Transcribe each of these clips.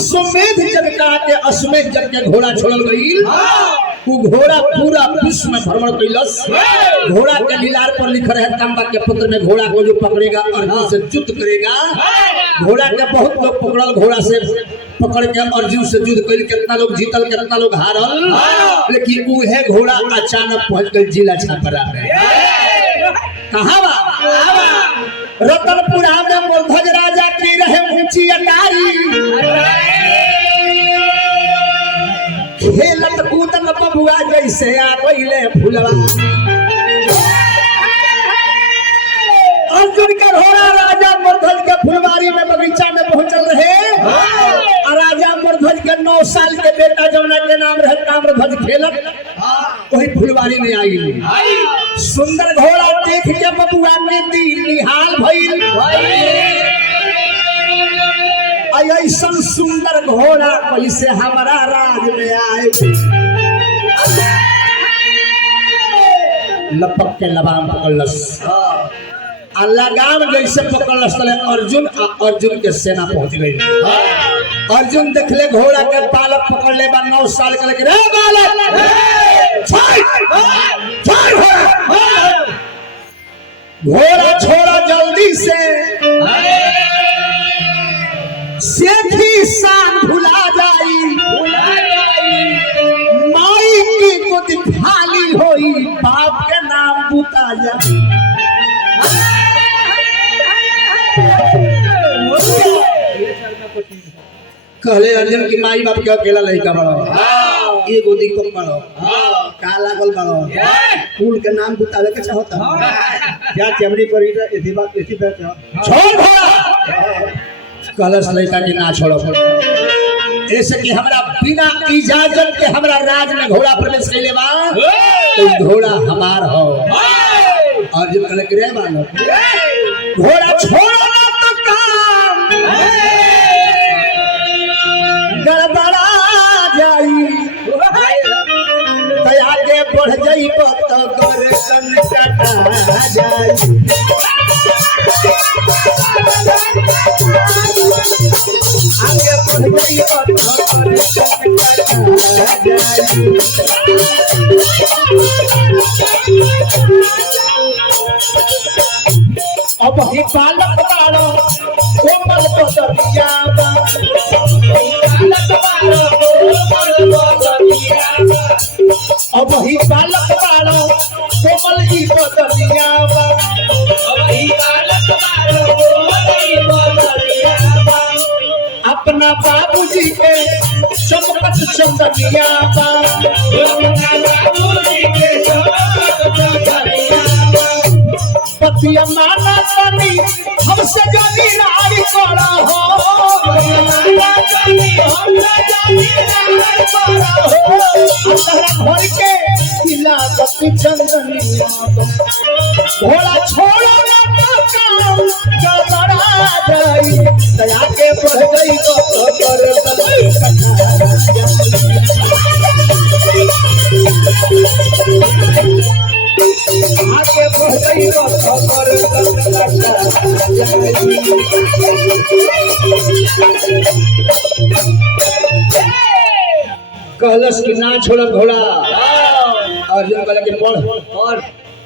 अश्वमेध जग के अश्वमेध जग के घोड़ा छोड़ल गई। वो घोड़ा पूरा विश्व में भ्रमण कैलस। घोड़ा के लीलार पर लिखा रहे तांबा के पुत्र में घोड़ा को जो पकड़ेगा अर्जुन से युद्ध करेगा। घोड़ा के बहुत लोग पकड़ल, घोड़ा से पकड़ के अर्जुन से युद्ध कैल। कितना लोग जीतल, कितना लोग हारल, लेकिन वह घोड़ा अचानक पहुंच गई जिला छपरा में। कहाँ बा? रतनपुरा में मूर्धज राजा की रहे ऊंची अटारी। खेलत कूदत बबुआ जैसे आ गईले फुलवा। अर्जुन का घोड़ा राजा मूर्धज के फुलवारी में बगीचा में पहुंचल रहे। राजा मूर्धज के 9 साल के बेटा जमुना के नाम रहे ताम्रध्वज खेलत वही फुलवारी में आई। सुंदर घोड़ा देख के बबुआ ने दिल निहाल भइल। ऐसा सुंदर घोड़ा कैसे हमारा राज में आए। लपक के लगाम पकड़लस। लगाम जैसे पकड़लस तले अर्जुन के सेना पहुंच गई। अर्जुन देखले घोड़ा के बालक पकड़ ले 9 साल के, लेकिन बालक घोड़ा छोड़ा जल्दी से, सेठी शान भुला जाई। माई की गोद खाली होई, बाप के नाम बुता जाई। कहले अर्जुन की माई बाप के अकेला लड़का बड़ो, ये गोदी को बड़ो, का लागल बड़ो, फूल के नाम बुतावे के चाहता क्या चमड़ी पर इसी बात इसी पे छोड़ घोड़ा। कलश लड़का की ना छोड़ो, ऐसे कि हमरा बिना इजाजत के हमरा राज में घोड़ा प्रवेश कैले बा, तो घोड़ा हमार हो। अर्जुन कहले कि रे बालक घोड़ा छोड़ो ना तो काम गड़बड़ा जाई। आगे बढ़ जाई तो गर्दन कटा जाई। आगे बढ़ जाई तो गर्दन कटा जाई। अब ही बालक बाड़ो कोमल बदरिया बा। अब ही बालक बाड़ो कोमल ही बदरिया बा। अपना बाबूजी के चमकत चंदनिया बा। पतिया माना तनी हमसे जानी नारी बड़ा हो। घर के चंदनिया घोड़ा छोड़ो ना तो काम गड़बड़ा जाई। दया के बढ़ गई तो आगे बढ़ गई तो कहलस कि ना छोड़ घोड़ा। अर्जुन कहले कि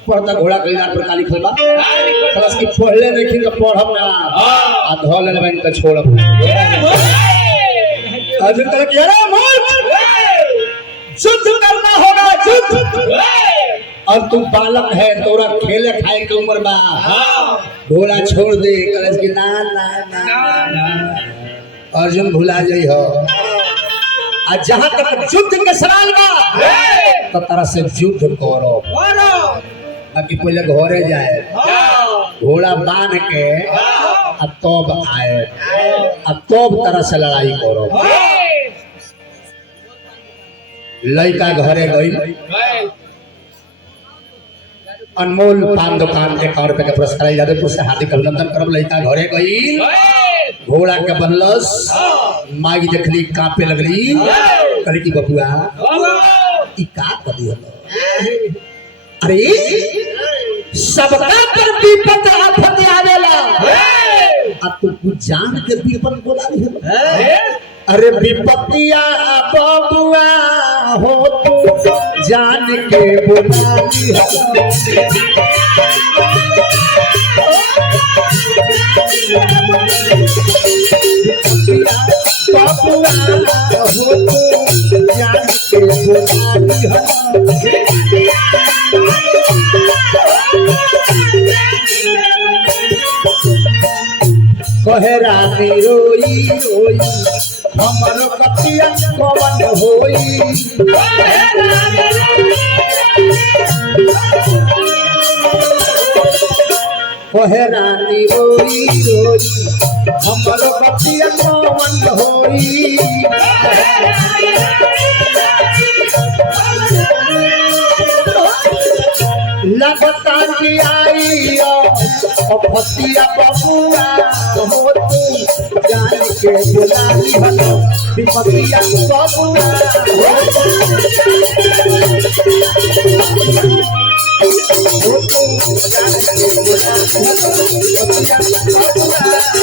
पढ़ता घोड़ा के लीलार पर काली खोलबा। कहलस कि पढ़ले नहीं तो पढ़ब ना आ धल लेबे तो छोड़ब। अर्जुन कहले कि अरे मूर्ख युद्ध करना होगा युद्ध। और तू बालक है, तोरा खेले खाए की उम्र बा, घोड़ा छोड़ दे। कहलस कि ना ना ना अर्जुन भुला जाइ हो। आज जहां तक युद्ध के सवाल बा तो तरह से युद्ध करो, बाकी पहले घरे जाए घोड़ा बांध के तब आए तब तरह से लड़ाई करो। लड़का घरे गई, अनमोल पान दुकान 51 रुपए के पुरस्कार यादवपुर से हार्दिक अभिनंदन करब। लड़का घरे गई, घोड़ा के बनलस, माई देखली कांपे लगली। कहली कि बबुआ ई का करी हलो? अरे सबका पर विपत आफत आवेला, आ तू जान के विपत बोला है। अरे विपत्तिया बबुआ हो तू जान के बुलाली बबुआ हो तू जान के बुलाली कहे रानी रोई रोई हमरो कतिया पवन होई कहे रानी रोई रोई हमरो कतिया पवन होई लगता कि आई फतिया बबुआ हो तू जान के बुलाली हलो विपतिया बबुआ हो तू जान के बुलाली हलो विपतिया बबुआ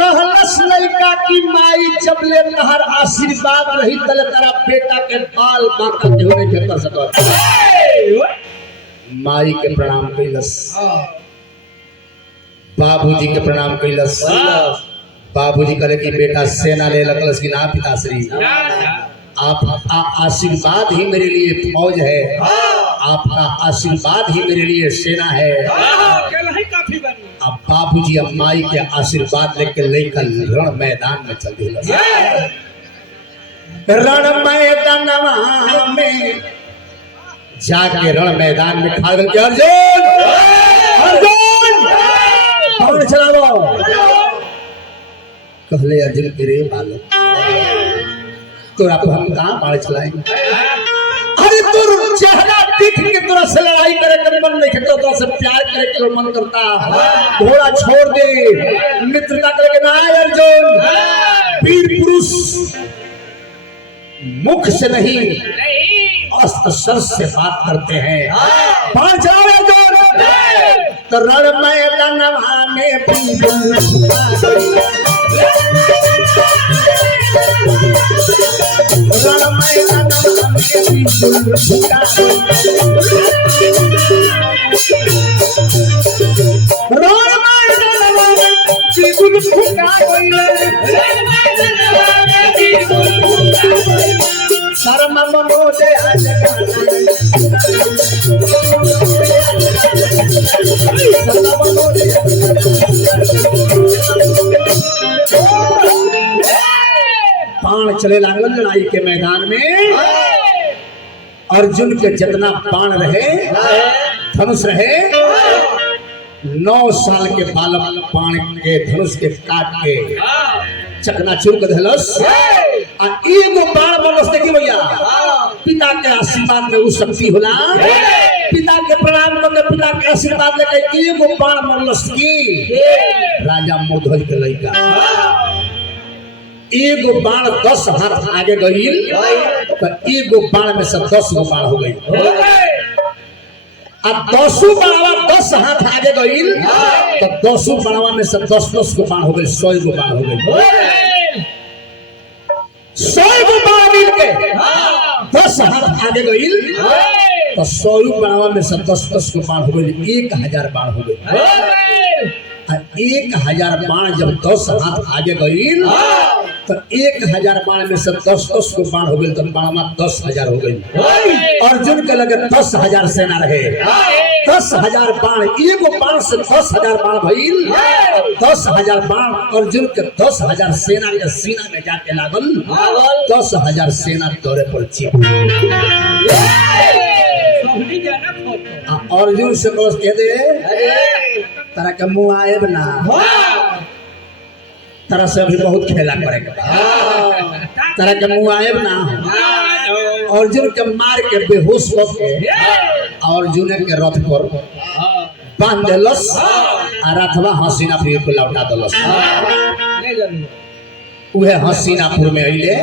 कहलस लड़का की माई जब ले तहर आशीर्वाद रही तले तेरा बेटा के बाल बाका के होने के कर सकत माई के प्रणाम कैलस बाबूजी के प्रणाम कैलस बाबूजी कहे कि बेटा सेना ले लगलस कि ना पिताश्री आप आशीर्वाद ही मेरे लिए फौज है आपका आशीर्वाद ही मेरे लिए सेना है अब बाबूजी अब माई के आशीर्वाद लेके लेकर रण मैदान में चल दिए रण मैदान में जाके रण मैदान में खा गए अर्जुन अर्जुन कौन चलाओ कहले अर्जुन के रे बालक तोरा पर हम कहाँ बाढ़ चलाएंगे अरे तोर चेहरा देख के तोरा से लड़ाई करे के मन नहीं करता तोरा से प्यार करे के मन करता घोड़ा छोड़ दे मित्रता करे के ना अर्जुन वीर पुरुष मुख से नहीं अस्त्र शस्त्र से बात करते हैं बाढ़ चलाओ अर्जुन तो रण मैदान में बाण चले लागल लड़ाई के मैदान में अर्जुन के जितना बाण रहे धनुष रहे 9 साल के बालक बाण के धनुष के काट के चकनाचूर कर धलस आ एगो बाण बनस देखी भैया पिता के आशीर्वाद में उ शक्ति होला पिता के प्रणाम करके पिता के आशीर्वाद लेके एगो बाण मरलस की राजा मोध्वज के लइका एगो बाण 10 हाथ आगे गईल तो एगो बाण में से 10 गो बाण हो गई अब 10 बाणवा 10 हाथ आगे गईल तो 10 बाणवा में से 10 गो बाण हो गई 100 गो बाण हो गई 100 गो बाण मिल के 10 हाथ आगे गईल तो 100 बाणवा में से 10 गो बाण हो गई 1000 बाण हो गई 1000 बाण जब 10 हाथ आगे गईल तो 1000 बाण में से 10 को बाण हो गई तो बाणवा 10,000 हो गई अर्जुन के लगे 10,000 सेना रहे 10,000 बाण एगो बाण से 10,000 बाण भइल 10,000 बाण अर्जुन के 10,000 सेना के सीना में जाके लागल 10,000 सेना तोरे पर चिप अर्जुन से बस कह दे तारा के मुंह आए ना तारा से अभी बहुत खेला करे तारा के मुंह आए ना अर्जुन के मार के बेहोश होके अर्जुन के रथ पर बांध देलस आ रथवा हसीनापुर को लौटा देलस उहे हसीनापुर में अइले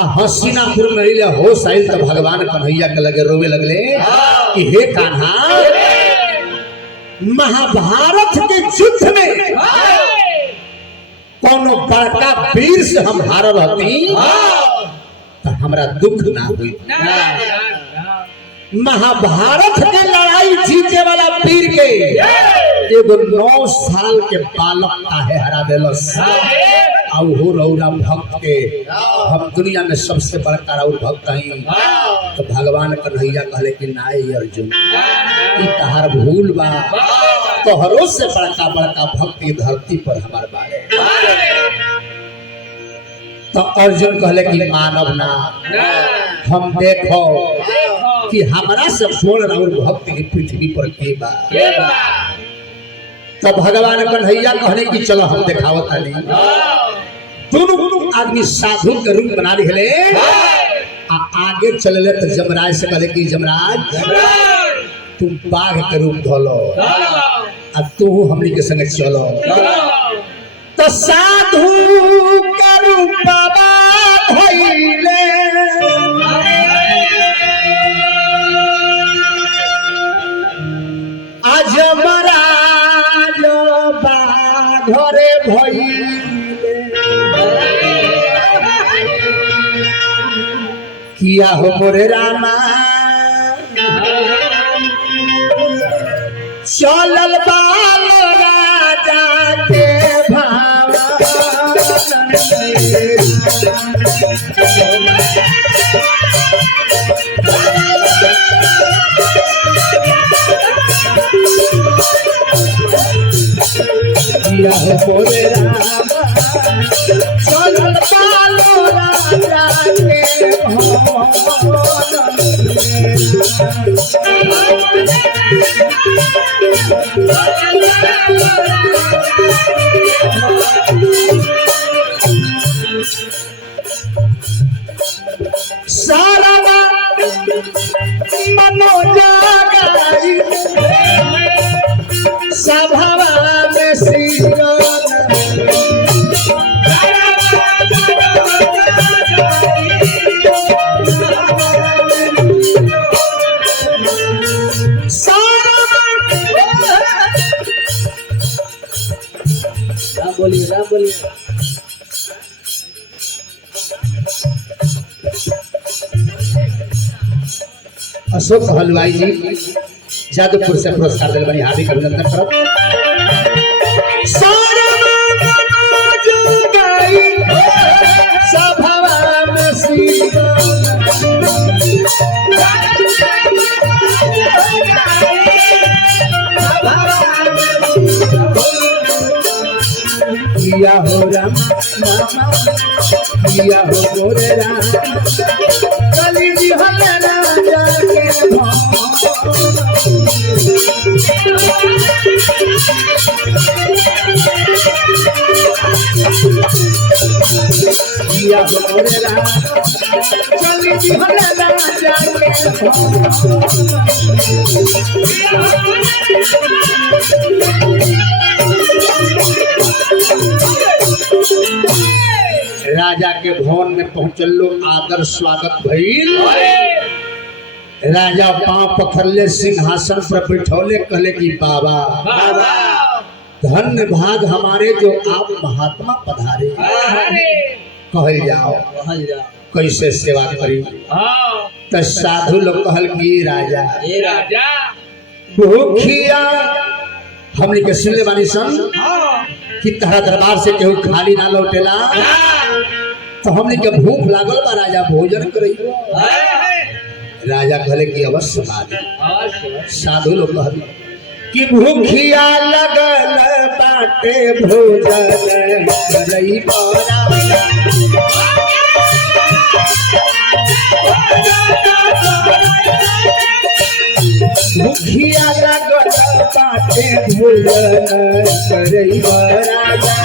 आ हसीनापुर में अइले होश आइल तो भगवान कन्हैया के लगे रोवे लगले कि हे कान्हा महाभारत के युद्ध में कोनो बड़का वीर से हम हारल हती तो हमरा दुख ना हुई। महाभारत के लड़ाई जीते वाला वीर के एगो 9 साल के बालक काहे हरा देलस। हो रौरा भक्त के हम दुनिया में सबसे बड़का राउर भक्त हई। तो भगवान कन्हैया कहले कि नाय अर्जुन ई तहार भूल बा, तोहरो से बड़का बड़का भक्त की धरती पर हमार बारे। तो अर्जुन कहले कि मानव ना हम देखो कि हमारा से बोल राउर भक्त की पृथ्वी पर के बा। तो भगवान कन्हैया कहले कि चलो हम दिखावत तानी। दोनों आदमी साधु के रूप बना लिहले आगे चलले तो जमराज से कहले कि जमराज तुम बाघ के रूप धोलो अब तू हमनी के संग चलो। तो साधु के रूप धइले आज जमराज बाघरे भइले किया हो मोरे रामा चलल बाल राजा के भावा किया हो मोरे रामा चलल बाल राजा के सारा मनोजागाई सभा में बोलिए राम बोलिए। अशोक हलवाई जी जादवपुर से पुरस्कार दिल बनी हार्दिक अभिनंदन करब। किया हो राम किया हो गोरे राम कली जी हल्ला राजा के किया हो गोरे राम कली जी हल्ला राजा राजा के भवन में पहुंचल लो आदर स्वागत भइल। राजा पांव पखरले सिंहासन पर बैठौले कहले कि बाबा धन्य भाग हमारे जो आप महात्मा पधारे। कहल जाओ कैसे सेवा करी। तो साधु लोग कहल कि राजा भूखिया हमने के सुनले बानी सन कि तहरा दरबार से केहू खाली ना लौटेला। तो हमने के भूख लागल बा राजा भोजन करई। राजा कहले कि अवश्य बात। साधु लोग कहल कि भूखिया लगल बाटे भोजन करई भूखिया लगल बाटे भोजन करई राजा।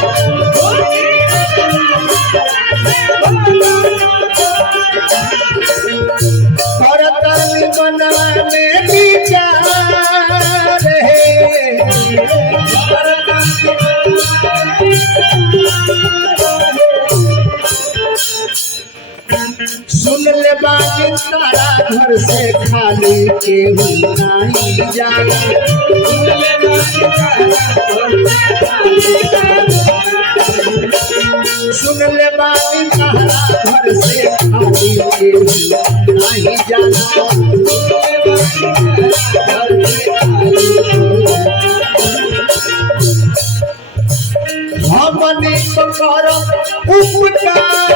बनवा में विचार सुन ले बानी तारा घर से खाली केहू नहीं जाना सुन ले बानी तारा घर से खाली केहू नहीं जाना हमने पकड़ उपकार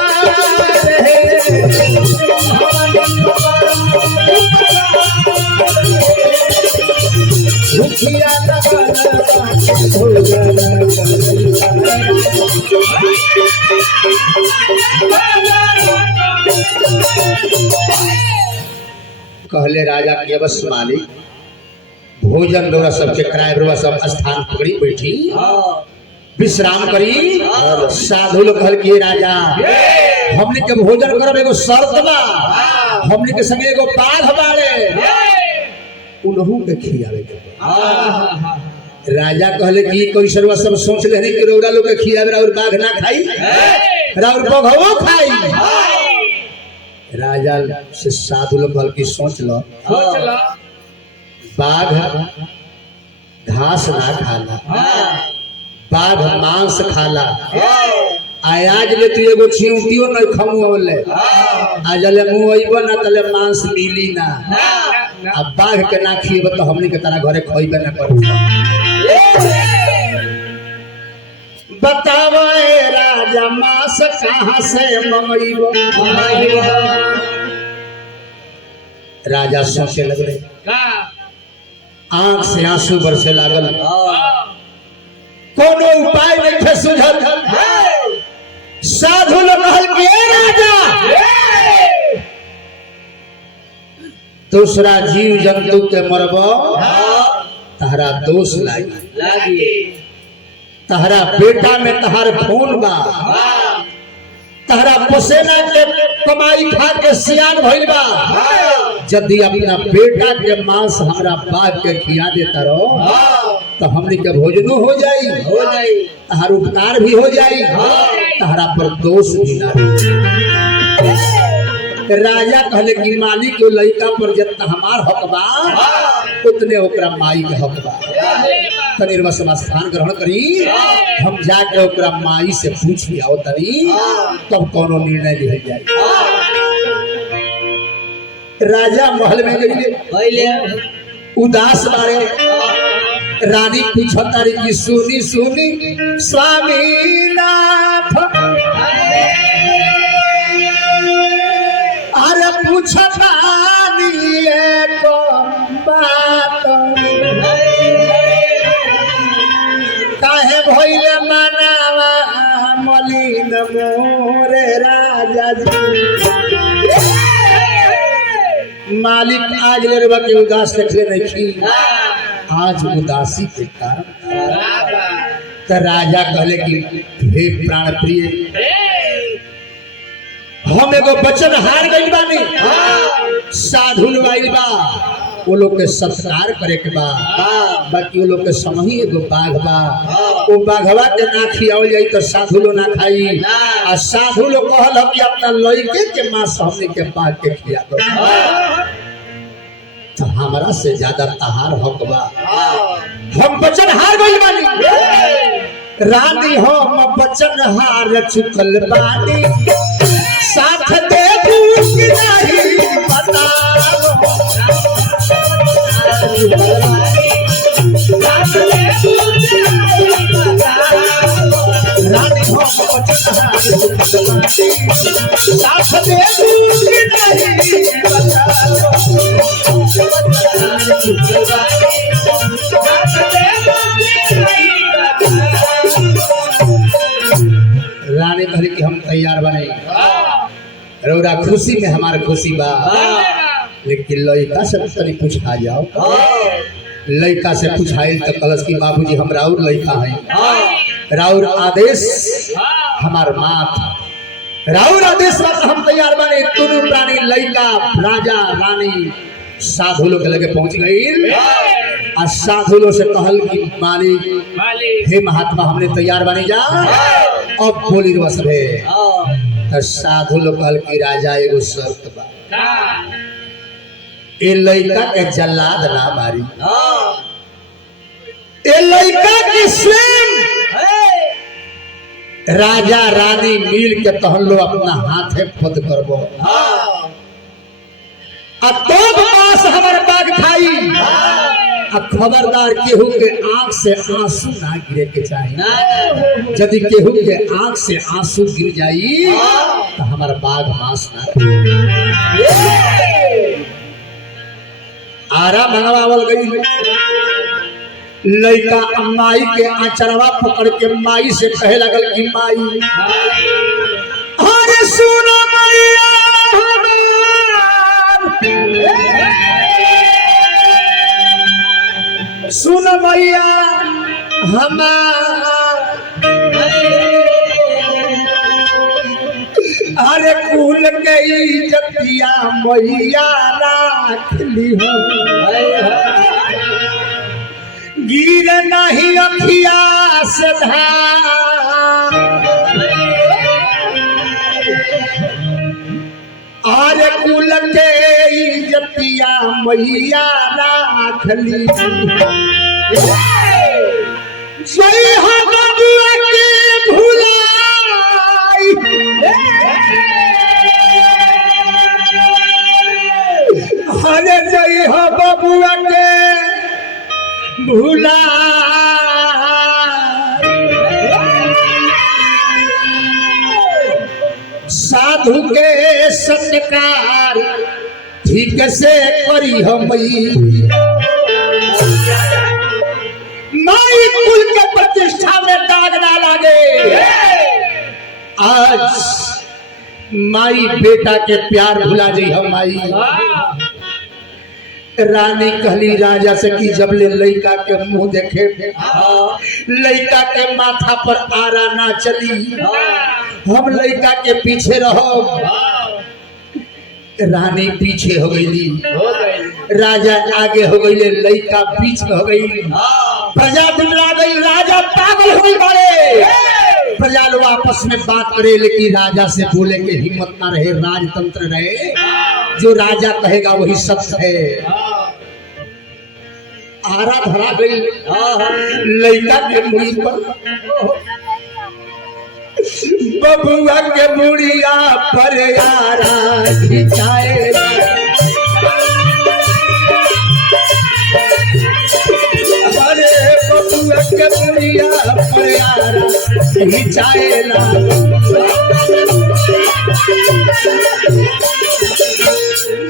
कहले राजा के बस मालिक भोजन द्वारा सबके किराए पर सब स्थान पकड़ी बैठी विश्राम करी साधु लोग कहल कि राजा हमने के भोजन करब एगो शर्त बा हमने के संगे एगो बाघ बाड़े उन्हों के खियावे के राजा कहले कि कोई सर्व सब सोच लेने कि रौरा लोग के खियावे और बाघ ना खाई और बघवो खाई राजा से साधु लोग कहल कि सोच लो बाघ घास ना खाला बाघ मांस खाला आज ले तू एगो छिउटियो न खमुले आज ले मुंह अइबो ना तले मांस मिली ना अब बाघ के ना खिएब तो हमनी के तरह घरे खइबे ना करू बताओ राजा मांस कहां से मंगइबो राजा सोचे लगले आंख से आंसू बरसे लागल कोनो उपाय नहीं थे सुझल साधु लोग कहल कि राजा दूसरा जीव जंतु के मरबो तहरा दोष लागी तहरा बेटा में तहार खून बा तहरा पसेना के कमाई खा के सियान भइल बा यदि अपना बेटा के मांस हमरा बाप के खिया देता रहो तो हमने के भोजनो हो जाई तहार उपकार भी हो जाई तहरा पर दोष भी ना राजा कहले कि मालिक के लड़का पर जितना हमार हक बा उतने ओकरा माई के हक बा तनी स्थान ग्रहण करी हम जाके ओकरा माई से पूछ लिया तनी तब कोनो निर्णय लिहल जाए राजा महल में गईले उदास बारे रानी पूछतारी कि सुनी सुनी स्वामी नाथ अरे पूछतानी एको बात काहे भइले मनावा मलिन मोरे राजा जी मालिक आज लेरवा के उदास देखले नहीं आज उदासी के कारण तो राजा कहले कि हे प्राण प्रिय हम एगो वचन हार गइल बानी साधु आइल बा वो लोग के सत्कार करे के बा बाकी वो लोग के समही एगो बाघ बा वो बाघवा के ना खियावल जाई तो साधु लोग ना खाई आ साधु लोग कहल कि अपना लइके के मांस हमने के बाघ के खिया दो तो हमरा से ज्यादा तहार हक बा हम वचन हार गइल बानी रानी हम वचन हार चुकल बानी साथ दे कि नहीं बताओ रानी हम वचन हार चुकल बानी साथ दे कि नहीं बताओ रानी कहली कि हम तैयार बने रौरा खुशी में हमारा खुशी बा लेकिन लड़का से तनी पूछा जाओ लड़का से पूछाइल तो कलश की बाबूजी हम राउर लड़का है राउर आदेश हमार मात राउर आदेश बात हम तैयार बने दोनों प्राणी लड़का राजा रानी साधु लोग लगे पहुंच गई और साधु लोग से कहल कि मालिक हे महात्मा हमने तैयार बने जा अब बोली बस रे तो साधु लोग कहल कि राजा एगो शर्त बा ए लड़का के जल्लाद ना मारी, ए लड़का के स्वयं राजा रानी मिल के तहन लो अपना हाथे खुद करबो आ तो पास हमारे बाग खाई आ खबरदार केहू के आंख से आंसू ना गिरे के चाहिए। यदि केहू के आंख से आंसू गिर जाई तो हमारा बाग मांस ना आरा मंगवावल गई। लड़का माई के आचरवा पकड़ के माई से कहे लगल कि माई अरे सुनो मैया सुन मैया हमार अरे कुल के इज्जतिया मैया राख ली हो गिर नहीं अखिया से धार अरे कुल के इज्जतिया मैया राख ली जय हो बबुआ के भुलाई अरे जय हो बबुआ के भुला साधु के सत्कार ठीक से करी हम माई कुल के प्रतिष्ठा में दाग ना लागे। आज माई बेटा के प्यार भुला दी हम माई। रानी कहली राजा से कि जब ले लड़का के मुंह देखे लड़का के माथा पर आरा ना चली हम लड़का के पीछे रहो। रानी पीछे हो गई, राजा आगे हो गई, लड़का बीच में हो गई। प्रजा बिगड़ा गई, राजा पागल हो गए। प्रजा लोग आपस में बात करे लेकिन राजा से बोले के हिम्मत ना रहे, राजतंत्र रहे, जो राजा कहेगा वही सत्य है। आरा धरा गई लड़का के मुड़ी पर, बबुआ के मुड़िया पर यारा खिंचाए अरे बबुआ के मुड़िया पर यारा खिंचाएला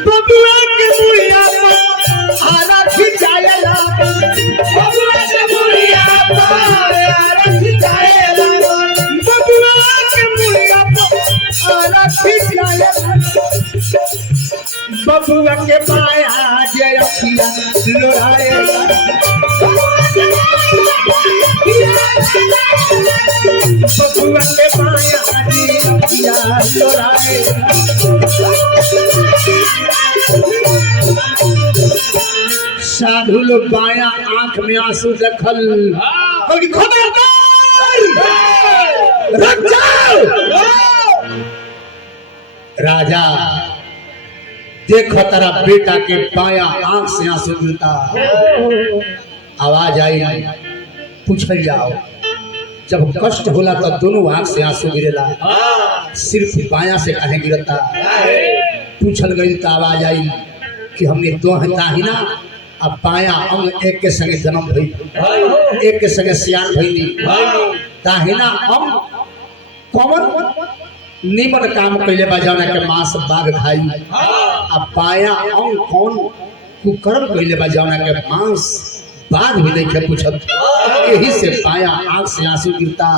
बबुआ के मुड़िया पर आरा खिंचाएला बबुआ के मुड़िया पर यारा खिंचाएला बबुआ के पाया जय अखिया लोराए बबुआ के पाया जय अखिया लोराए साधु लोग बाया आंख में आंसू देखल खबरदार रख जाओ। राजा देखो तेरा बेटा के बाया आंख से आंसू गिरता, आवाज आई पूछल जाओ। जब कष्ट होला तो दोनों आंख से आंसू गिरेला, सिर्फ बाया से कहे गिरता। पूछल गई तो आवाज आई कि हमने दो ही ना अब बाया अंग एक के संगे जन्म भई, एक के संगे सियान भईली, दाहिना अंग कौन निमन काम कैले बजाना के मांस बाघ खाई, अब बाया अंग कौन कुकर्म कैले बजाना के मांस बाघ भी नहीं के पूछत। यही से बाया आंख से आंसू गिरता,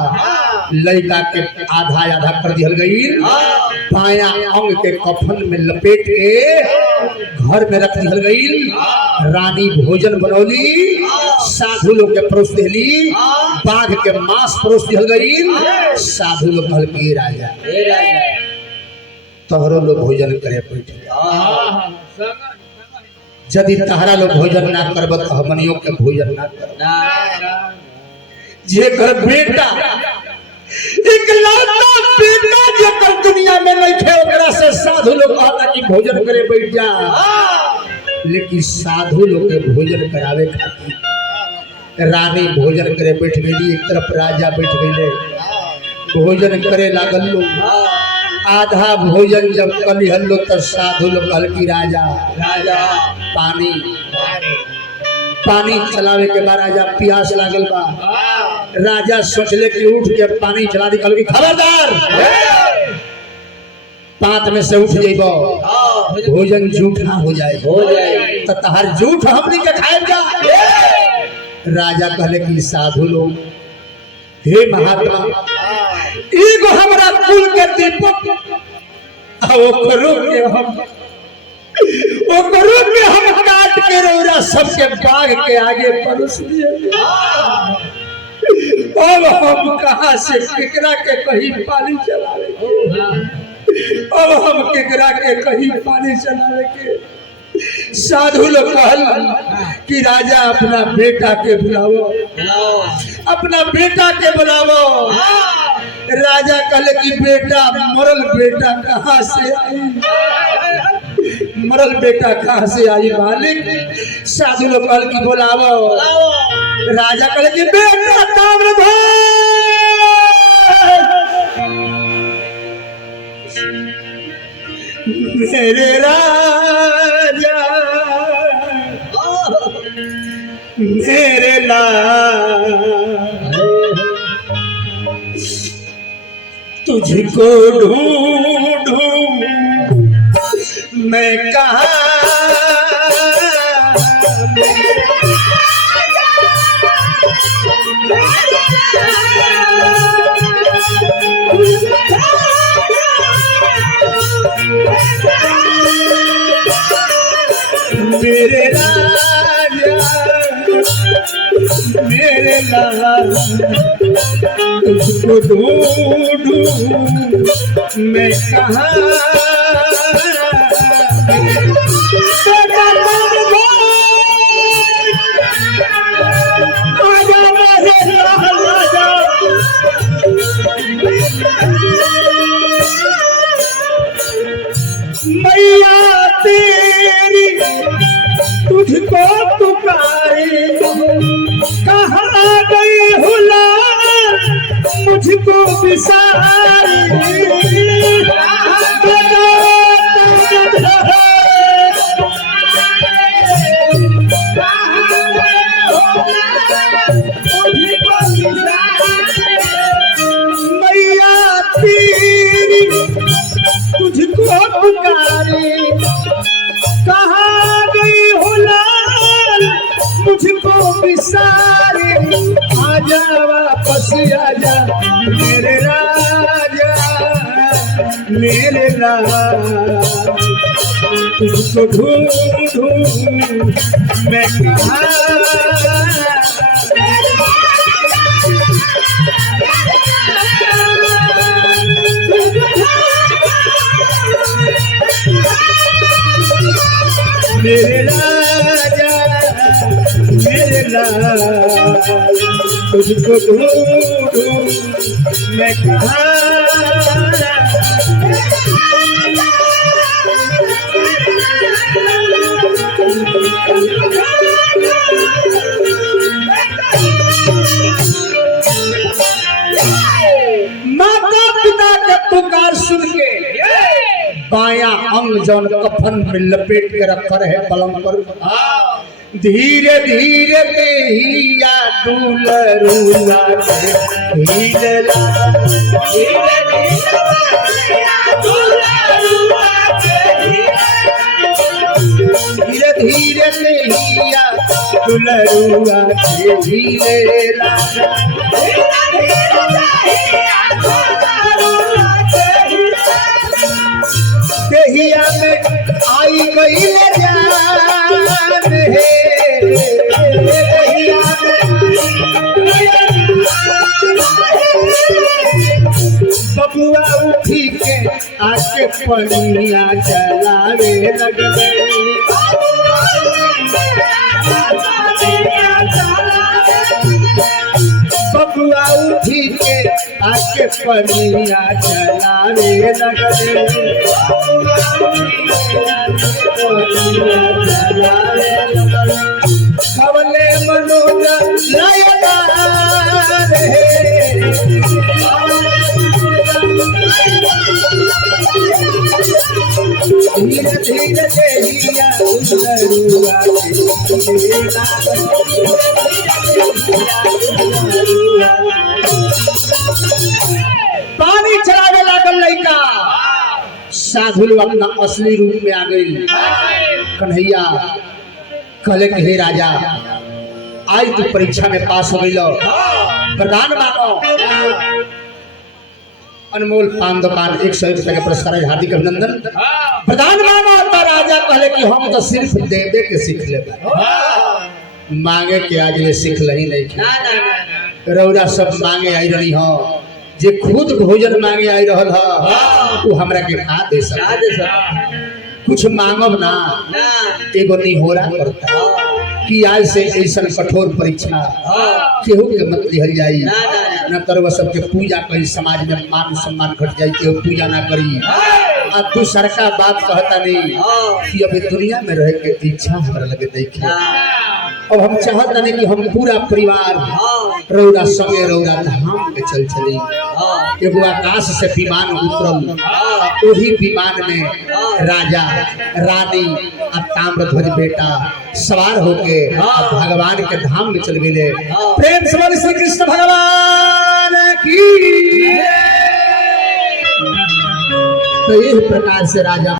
लड़का के आधा आधा कर दिया गई, बाया अंग के कफन में लपेट के घर में रख दिया गई। रानी भोजन बनौली, साधु लोग के परोस दिली, बाघ के मांस परोस दिया गई। साधु लोग कहल के राजा तोहरो लोग भोजन करे बैठे, यदि तहरा लोग भोजन ना करब तो हमनियों के भोजन ना कर। जे घर बेटा इकलौता बेटा जेकर दुनिया में नहीं थे ओकरा से साधु लोग कहता कि भोजन करे बैठ जा, लेकिन साधु लोग के भोजन करावे खातिर रानी भोजन करे बैठ गई, एक तरफ राजा बैठ गए, भोजन करे लागल लोग। आधा भोजन जब कलिहल लो तो साधु लोग कहल कि राजा राजा पानी पानी चलावे के बाद राजा प्यास लागल बा। राजा सोचले कि उठ के पानी चला दी, कहल कि खबरदार पात में से उठ जाइबो, भोजन झूठा हो जाए तो तहर झूठ हमनी के खाएब जा। राजा कहले कि साधु लोग हे महात्मा एगो हमरा कुल के दीपक ओकरो के हम काट के रौरा सबके बाग के आगे परोस दिए। अब हम कहां से केकरा के कहीं पानी चलावे, अब हम केकरा के कहीं पानी चलावे के। साधु लोग कहल कि राजा अपना बेटा के बुलावो, अपना बेटा के बुलावो। राजा कहले कि बेटा मरल बेटा कहाँ से आई, मरल बेटा कहाँ से आई मालिक। साधु लोग कहल कि बुलावो। राजा कहले कि बेटा ताम्रध्वज मेरे राजा मेरे लाल तुझको ढूंढूं मैं कहाँ, मेरे राजा मेरे लाल तुझको ढूंढूं मैं कहाँ। मैया तेरी तुझको पुकारे कहाँ गई हुला मुझको बिसारे। मैया तेरी तुझको पुकारे कहाँ गई हो लाल मुझको बिसारे। आजा वापस आजा मेरे राजा मेरे लाल तुझको ढूंढूं मैं कहाँ। मेरे राजा मेरे लाल तुझको ढूंढूं मैं कहाँ। माता पिता का पुकार सुन के बाया अंग जौन कफन में लपेट के रखा रहे पलंग पर, धीरे धीरे देहिया दुलरुआ धीरे धीरे धीरे देहिया दुलरुआ धीरे देहिया में आई गई जान है, बबुआ उठी के आके पनिया चलावे लगले। बबुआ उठी के आके पनिया चलावे लगले खवले मनोज लयदा धीरे धीरे देहिया उतरुआ पानी चलावे लागल लइका साधु अपना असली रूप में आ गई। कन्हैया कहले कि हे राजा आज तू परीक्षा में पास हो गई वरदान मांगो। अनमोल पान दुकान 101 रुपए का पुरस्कार है, हार्दिक अभिनंदन। वरदान मांगो तो राजा कहले कि हम तो सिर्फ देवे के सीख ले मांगे के आज ले सीख लही नहीं रौरा सब मांगे आई रही हो जे खुद भोजन मांगे आई रहल ह वो हमरा के खा दे कुछ मांगब ना एगो निहोरा करता कि आज से ऐसा कठोर परीक्षा केहू के मत लिहल जाई न तरह सबके पूजा करी समाज में मान सम्मान घट जाई केहू पूजा ना करी। आ तू सरका बात कहता नहीं कि अभी दुनिया में रह के इच्छा हमरा लगे देखे अब हम चाहता नहीं कि हम पूरा परिवार रौरा संगे रौरा धाम पे चल चली। एगो आकाश से विमान उतरल वही विमान में राजा रानी और ताम्रध्वज बेटा सवार होके भगवान के धाम में चल गए। प्रेम से श्री कृष्ण भगवान की। तो इस प्रकार से राजा